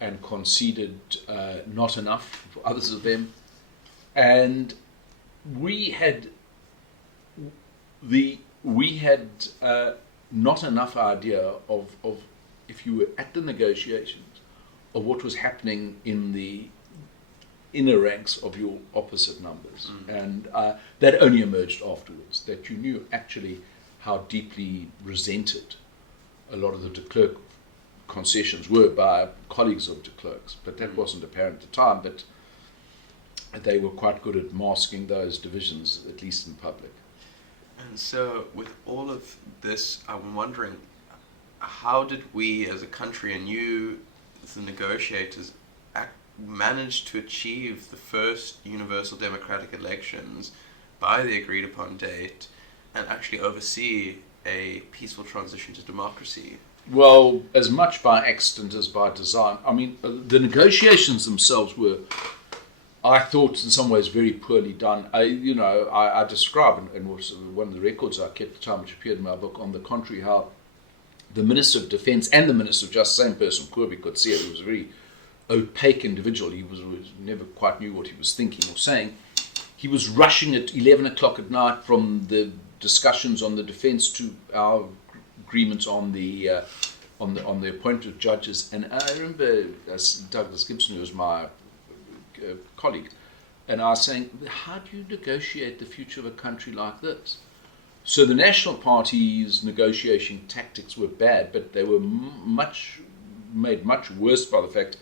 and conceded not enough for others of them. And we had not enough idea of, if you were at the negotiations, of what was happening in the inner ranks of your opposite numbers. And that only emerged afterwards, that you knew actually how deeply resented a lot of the de Klerk concessions were by colleagues of de Klerk's, but that wasn't apparent at the time. But they were quite good at masking those divisions, at least in public. And so, with all of this, I'm wondering, how did we as a country, and you as the negotiators, manage to achieve the first universal democratic elections by the agreed upon date and actually oversee a peaceful transition to democracy? Well, as much by accident as by design. I mean, the negotiations themselves were, I thought, in some ways very poorly done. I describe, and was one of the records I kept at the time, which appeared in my book, on the contrary, how the Minister of Defence and the Minister of Justice, same person, Kobie Coetzee, who was a very opaque individual, he was never quite knew what he was thinking or saying. He was rushing at 11 o'clock at night from the discussions on the defence to our agreements on the appointment of judges. And I remember Douglas Gibson, who was my colleague, and I was saying, how do you negotiate the future of a country like this? So the National Party's negotiation tactics were bad, but they were made much worse by the fact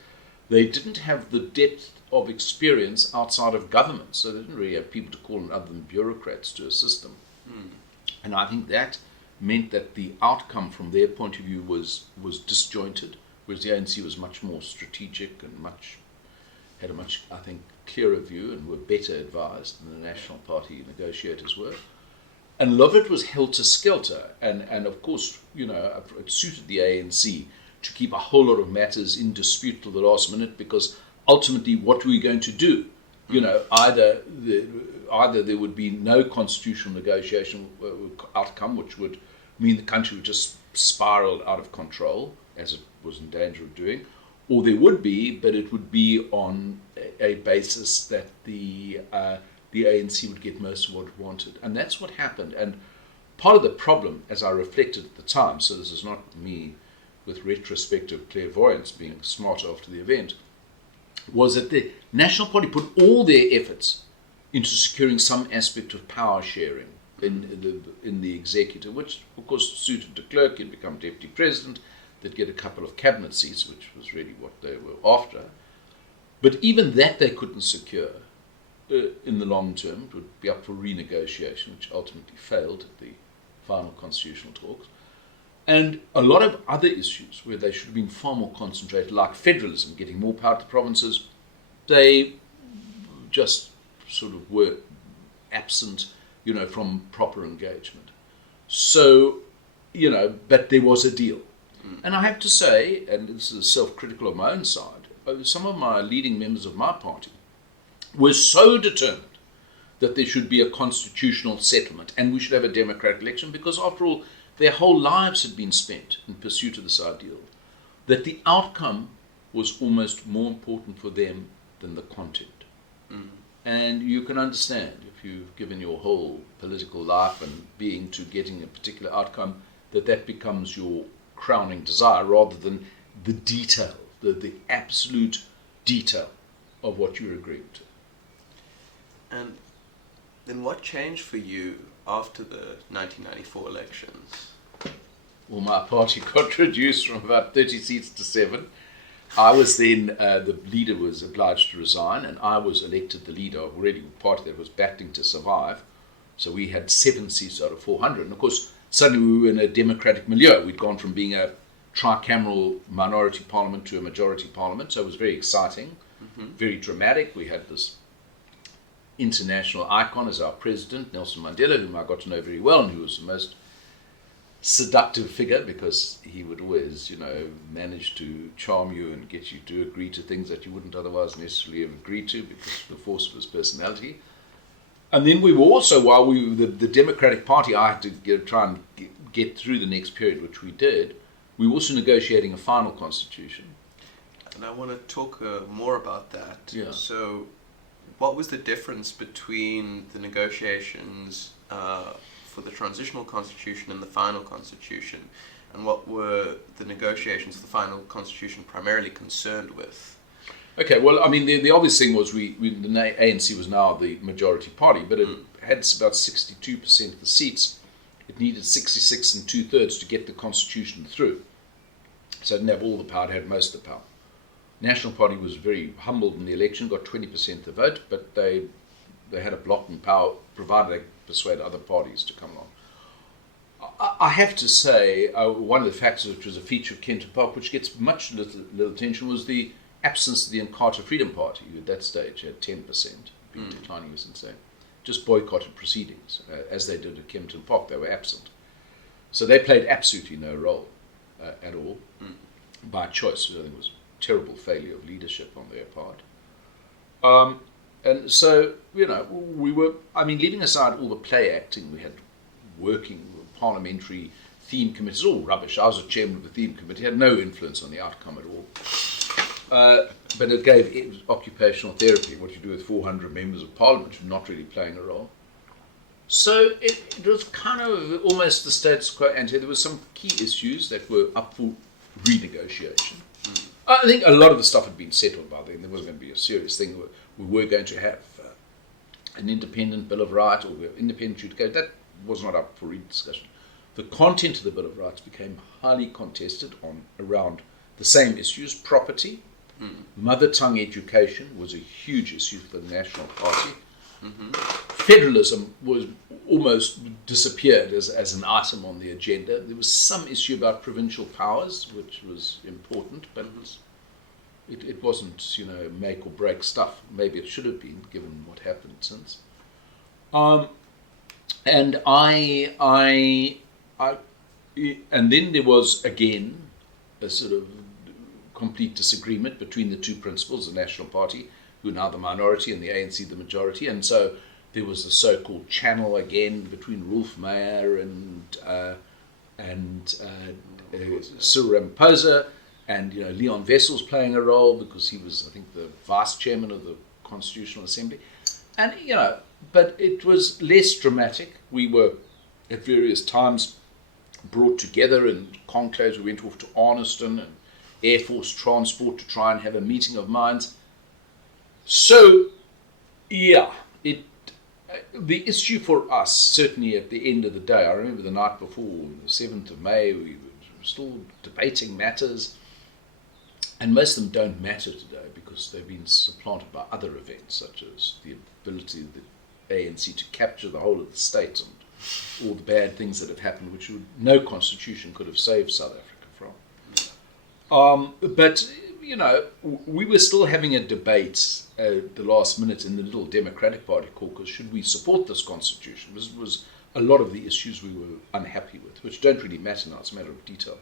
they didn't have the depth of experience outside of government, so they didn't really have people to call on other than bureaucrats to assist them. And I think that meant that the outcome from their point of view was disjointed, whereas the ANC was much more strategic and had a much, I think, clearer view and were better advised than the National Party negotiators were. And a lot of it was helter-skelter, and of course, it suited the ANC to keep a whole lot of matters in dispute till the last minute, because ultimately, what were we going to do? Either there would be no constitutional negotiation outcome, which would mean the country would just spiral out of control, as it was in danger of doing, or there would be, but it would be on a basis that the ANC would get most of what it wanted. And that's what happened. And part of the problem, as I reflected at the time, so this is not me with retrospective clairvoyance being smart after the event, was that the National Party put all their efforts into securing some aspect of power sharing in the executive, which of course suited de Klerk. He'd become deputy president, they'd get a couple of cabinet seats, which was really what they were after. But even that they couldn't secure in the long term. It would be up for renegotiation, which ultimately failed at the final constitutional talks. And a lot of other issues where they should have been far more concentrated, like federalism, getting more power to provinces, they just sort of were absent. from proper engagement. So, but there was a deal. And I have to say, and this is self-critical of my own side, some of my leading members of my party were so determined that there should be a constitutional settlement and we should have a democratic election, because after all, their whole lives had been spent in pursuit of this ideal, that the outcome was almost more important for them than the content. And you can understand, if you've given your whole political life and being to getting a particular outcome, that becomes your crowning desire rather than the detail, the absolute detail of what you're agreeing to. And then what changed for you after the 1994 elections? Well, my party got reduced from about 30 seats to 7. I was then, the leader was obliged to resign, and I was elected the leader of already a party that was battling to survive. So we had 7 seats out of 400. And of course, suddenly we were in a democratic milieu. We'd gone from being a tricameral minority parliament to a majority parliament. So it was very exciting, very dramatic. We had this international icon as our president, Nelson Mandela, whom I got to know very well, and who was the most seductive figure because he would always, manage to charm you and get you to agree to things that you wouldn't otherwise necessarily have agreed to because of the force of his personality. And then we were also, while we were the Democratic Party, I had to try and get through the next period, which we did. We were also negotiating a final constitution. And I want to talk more about that. Yeah. So what was the difference between the negotiations for the transitional constitution and the final constitution? And what were the negotiations for the final constitution primarily concerned with? Okay, well, I mean, the obvious thing was the ANC was now the majority party, but it had about 62% of the seats. It needed 66 and 2/3 to get the constitution through. So it didn't have all the power, it had most of the power. National Party was very humbled in the election, got 20% of the vote, but they had a blocking power, provided they persuade other parties to come along. I have to say, one of the factors which was a feature of Kempton Park, which gets much little attention, was the absence of the Inkatha Freedom Party, who at that stage had 10%, been declining since then, just boycotted proceedings, as they did at Kempton Park. They were absent. So they played absolutely no role at all, by choice, which I think was a terrible failure of leadership on their part. And so, we were, leaving aside all the play acting, we had working parliamentary theme committees, all rubbish. I was a chairman of the theme committee, had no influence on the outcome at all. But it gave occupational therapy, what you do with 400 members of parliament, who are not really playing a role. So it was kind of almost the status quo ante. There were some key issues that were up for renegotiation. I think a lot of the stuff had been settled by then. There wasn't going to be a serious thing. We were going to have an independent Bill of Rights, or independent adjudication. That was not up for rediscussion. The content of the Bill of Rights became highly contested around the same issues. Property, mother tongue education was a huge issue for the National Party. Federalism was almost disappeared as an item on the agenda. There was some issue about provincial powers, which was important, but it wasn't, make or break stuff. Maybe it should have been, given what happened since. And and then there was again a sort of complete disagreement between the two principals, the National Party, who are now the minority, and the ANC, the majority. And so there was the so-called channel again between Rolf Meyer and Cyril Ramaphosa, and Leon Wessels playing a role because he was, I think, the vice chairman of the Constitutional Assembly. And but it was less dramatic. We were at various times brought together in conclaves. We went off to Arniston and Air Force Transport to try and have a meeting of minds. So, the issue for us, certainly at the end of the day, I remember the night before, the 7th of May, we were still debating matters, and most of them don't matter today because they've been supplanted by other events, such as the ability of the ANC to capture the whole of the state and all the bad things that have happened, which no constitution could have saved South Africa from. But we were still having a debate at the last minute in the little Democratic Party caucus. Should we support this constitution? This was a lot of the issues we were unhappy with, which don't really matter now. It's a matter of detail.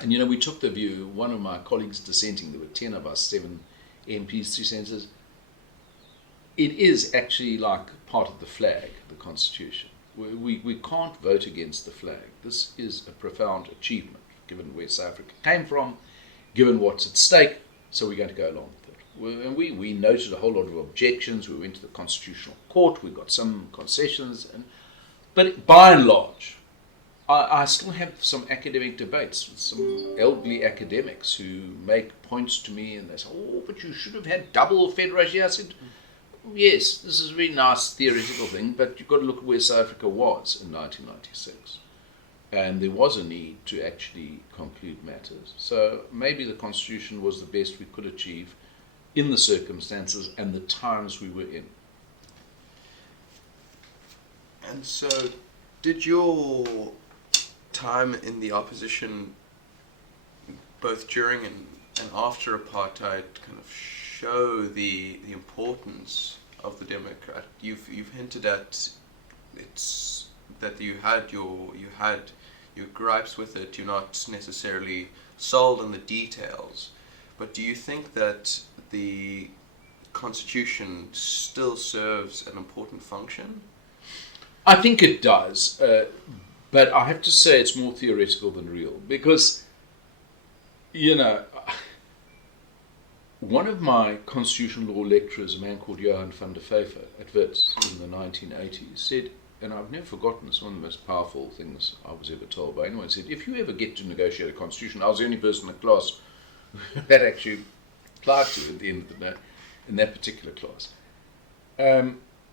And, we took the view, one of my colleagues dissenting, there were 10 of us, 7 MPs, 3 senators. It is actually like part of the flag, the constitution. We can't vote against the flag. This is a profound achievement, given where South Africa came from, given what's at stake, so we're going to go along with it. And we noted a whole lot of objections. We went to the Constitutional Court. We got some concessions. But by and large, I still have some academic debates with some elderly academics who make points to me and they say, oh, but you should have had double federation. I said, yes, this is a very nice theoretical thing, but you've got to look at where South Africa was in 1996. And there was a need to actually conclude matters. So maybe the Constitution was the best we could achieve in the circumstances and the times we were in. And so, did your time in the opposition, both during and after apartheid, kind of show the importance of the Democrat? You've hinted at it's that you had your gripes with it. You're not necessarily sold on the details, but do you think that the Constitution still serves an important function? I think it does, but I have to say it's more theoretical than real, because, one of my constitutional law lecturers, a man called Johan van der Vyver at Wits in the 1980s, said, and I've never forgotten this, one of the most powerful things I was ever told by anyone, said, if you ever get to negotiate a constitution, I was the only person in the class that actually applied to at the end of the day, in that particular class.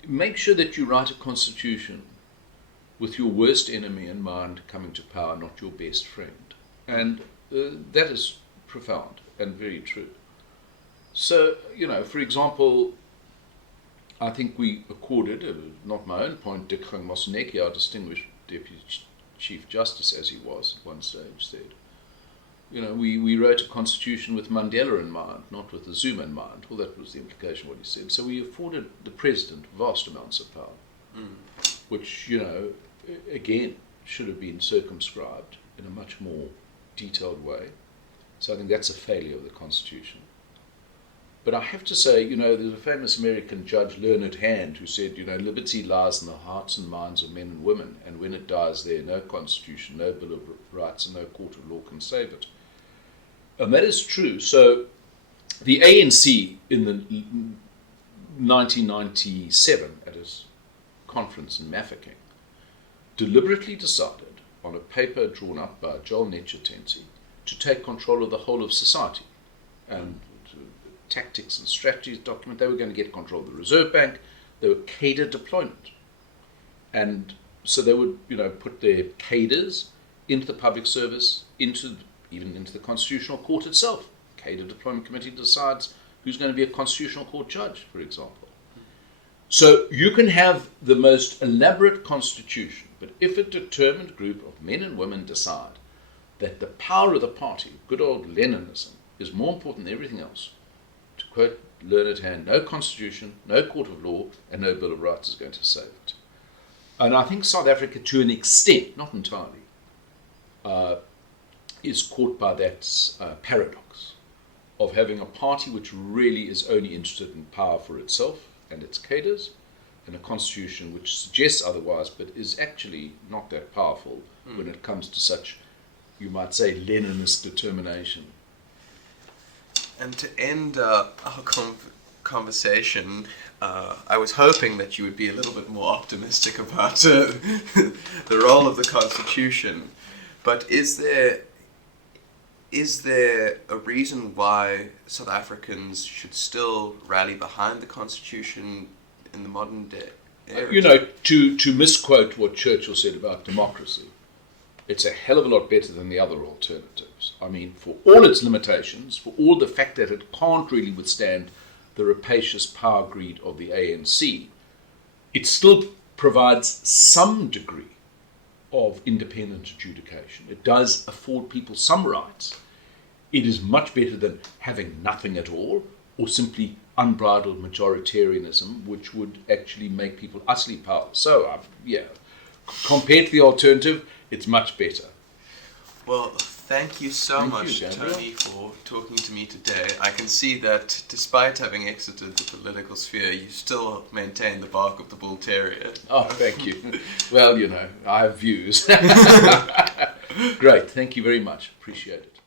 Make sure that you write a constitution with your worst enemy in mind coming to power, not your best friend. And that is profound and very true. So, for example, I think we accorded, not my own point, Dick Moseneke, our distinguished Deputy Chief Justice, as he was at one stage, said, we wrote a constitution with Mandela in mind, not with the Zuma in mind. Well, that was the implication of what he said. So we afforded the president vast amounts of power, which, again, should have been circumscribed in a much more detailed way. So I think that's a failure of the Constitution. But I have to say, there's a famous American judge, Learned Hand, who said, liberty lies in the hearts and minds of men and women, and when it dies there, no constitution, no Bill of Rights, and no court of law can save it. And that is true. So the ANC in the 1997, at its conference in Mafeking, deliberately decided on a paper drawn up by Joel Netchitensi to take control of the whole of society. And tactics and strategies document, they were going to get control of the Reserve Bank, they were cadre deployment. And so they would, put their cadres into the public service, even into the Constitutional Court itself. Cadre Deployment Committee decides who's going to be a Constitutional Court judge, for example. So you can have the most elaborate constitution, but if a determined group of men and women decide that the power of the party, good old Leninism, is more important than everything else, to quote Learned Hand, no constitution, no court of law, and no Bill of Rights is going to save it. And I think South Africa, to an extent, not entirely, is caught by that paradox of having a party which really is only interested in power for itself and its cadres, and a constitution which suggests otherwise, but is actually not that powerful when it comes to such, you might say, Leninist determination. And to end our conversation, I was hoping that you would be a little bit more optimistic about the role of the Constitution. But is there a reason why South Africans should still rally behind the Constitution in the modern day era? To misquote what Churchill said about democracy, it's a hell of a lot better than the other alternatives. I mean, for all its limitations, for all the fact that it can't really withstand the rapacious power greed of the ANC, it still provides some degree of independent adjudication. It does afford people some rights. it is much better than having nothing at all, or simply unbridled majoritarianism, which would actually make people utterly powerless. So, compared to the alternative, it's much better. Well, thank you so much, Gabriel. Tony, for talking to me today. I can see that despite having exited the political sphere, you still maintain the bark of the bull terrier. Oh, thank you. Well, I have views. Great. Thank you very much. Appreciate it.